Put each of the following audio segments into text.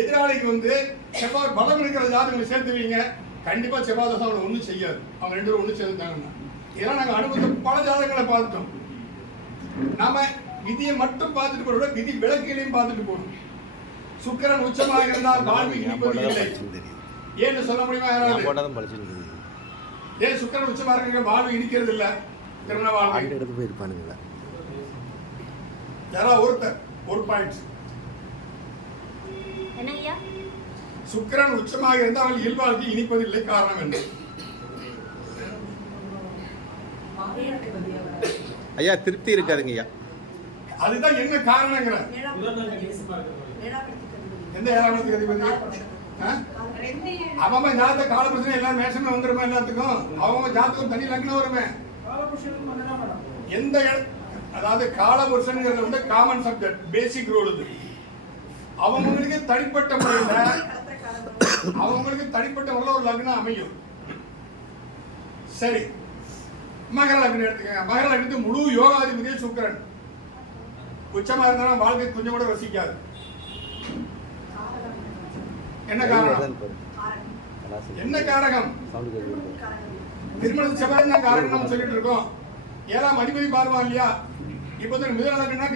எதிராளிக்கு வந்து செவ்வாய் பலம் இருக்கிற ஜாதகங்களை சேர்த்துவீங்க, கண்டிப்பா செவ்வாய் தசை அவனை ஒன்றும் செய்யாது. அவங்க 2 பேரும் ஒன்று சேர்ந்துட்டாங்கன்னா இதெல்லாம் நாங்கள் அனுபவத்தை பல ஜாதகங்களை பார்த்துட்டோம். நாம விதியை மட்டும் பார்த்துட்டு போறோட விதி விளக்குகளையும் பார்த்துட்டு போகணும். சுக்கிரன் உச்சமாக இருந்தால் வாழ்வு இனிப்பது இல்லை. ஏன்னு சொல்ல முடியுமா யாராவது? ஏன் சுக்கிரன் உச்சமா இருக்க வாழ்வு இனிக்கிறது இல்ல? திருமண வாழ்வு எடுத்து போயிருப்பானுங்களா யாரா ஒருத்தர் ஒரு பாயிண்ட். சுக்கிரன் உச்சமாக இருந்தால் அவள் இயல்பாழ்க்கை இனிப்பதில்லை. காரணம் என்ன ஐயா? திருப்தி இருக்காதுங்க ஐயா. அதுதான் என்ன காரணங்கிற எந்த 7ஆம் இடத்துக்கு அதிபதி அவன் ஜாதக கால பிரச்சனை எல்லாம் மேஷமே வந்துருமா? எல்லாத்துக்கும் அவங்க ஜாதகம் தனி லக்னம் வருமே. எந்த அதாவது காலபுருஷன்ங்கிறது வந்து காமன் சப்ஜெக்ட், பேசிக் ரூல். இது அவங்களுக்கு தனிப்பட்ட முறையில ஒரு லக்னம் அமையும். சரி, மகர லக்னம் எடுத்துக்கங்க. மகர லக்னத்துக்கு முழு யோகாதிபதியே சுக்கிரன். உச்சமா இருந்தாலும் வாழ்க்கை கொஞ்சம் கூட ரசிக்காது. என்ன காரணம்? என்ன காரகம்? திருமண செவ்வாய் தான் காரகம் சொல்லிட்டு இருக்கோம். 7ஆம் அதிபதி பார்வா இல்லையா? இப்ப மிதுன லக்னம்னா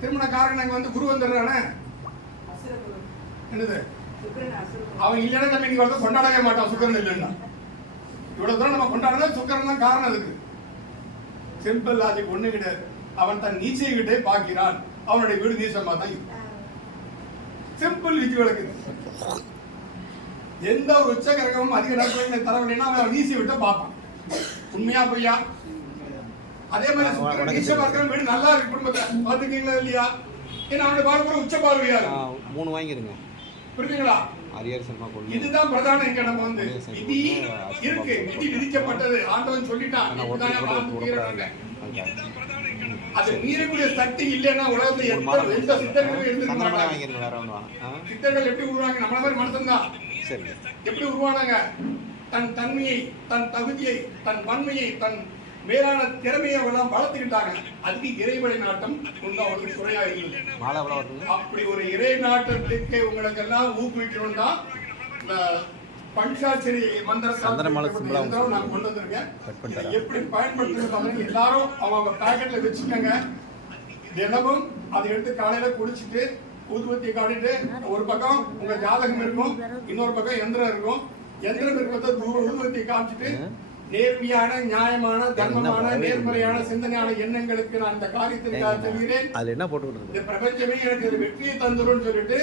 திருமண காரகம் வந்து குரு வந்துடுறானே. என்னது அவன் இல்லைன்னா நம்ம இன்னைக்கு வந்து கொண்டாடவே மாட்டான். சுக்கிரன் இல்லைன்னா இவ்வளவு தூரம் நம்ம கொண்டாடுறது சுக்கிரன் தான் காரணம். அதுக்கு சிம்பிள் லாஜிக் ஒண்ணு கிடையாது. அவன் தன் நீச்சைகிட்டே பார்க்கிறான். அவனுடைய வீடு நீச்சமா தான் இருக்கு. சிம்பிள் விதி விளக்கு. எந்த ஒரு உச்ச கிரகமும் அதிக நாட்கள் தரவில்லைன்னா அவன் நீச்சை விட்டு பார்ப்பான். உண்மையா பொய்யா? அதே மாதிரி நீச்ச பார்க்கிற வீடு நல்லா இருக்கு குடும்பத்தை பார்த்துக்கீங்களா இல்லையா? ஏன்னா அவனுடைய பார்வை உச்ச பார்வையா 3 வாங்கிருங்க. புரியுதுங்களா? இதுதான் பிரதான. இங்க நம்ம வந்து விதி இருக்கு, விதி விதிக்கப்பட்டது, ஆண்டவன் சொல்லிட்டான். அது மீறக்கூடிய சக்தி இல்லைன்னா உலகத்துல எந்த சித்தர்களும் இருந்திருக்க மாட்டாங்க. சித்தர்கள் எப்படி உருவாங்க? நம்மள மாதிரி மனுஷன் தான். எப்படி உருவானாங்க? தன் தன்மையை, தன் தகுதியை, தன் வன்மையை, தன் மேலான திறமையை எல்லாம் வளர்த்துக்கிட்டாங்க. அதுக்கு இறைவனை நாட்டம் அவருக்கு குறையா இருந்தது. அப்படி ஒரு இறை நாட்டத்துக்கு உங்களுக்கு எல்லாம் ஊக்குவிக்கணும் தான் பஞ்சாட்சரி மந்திரத்தை நான் கொண்டு வந்திருக்கேன். எப்படி பயன்படுத்துறது எல்லாரும் அவங்க பாக்கெட்ல வச்சுக்கோங்க. தினமும் அதை எடுத்து காலையில குடிச்சிட்டு ஊதுபத்தி காட்டிட்டு, ஒரு பக்கம் உங்க ஜாதகம் இருக்கும், இன்னொரு பக்கம் எந்திரம் இருக்கும். எந்திரம் இருக்கிறத ஊதுபத்தி காமிச்சிட்டு நேர்மையான, நியாயமான, தர்மமான, நேர்மறையான சிந்தனையான எண்ணங்களுக்கு நான் இந்த காரியத்திற்காக சொல்கிறேன். இந்த பிரபஞ்சமே எனக்கு வெற்றியை தந்துரும் சொல்லிட்டு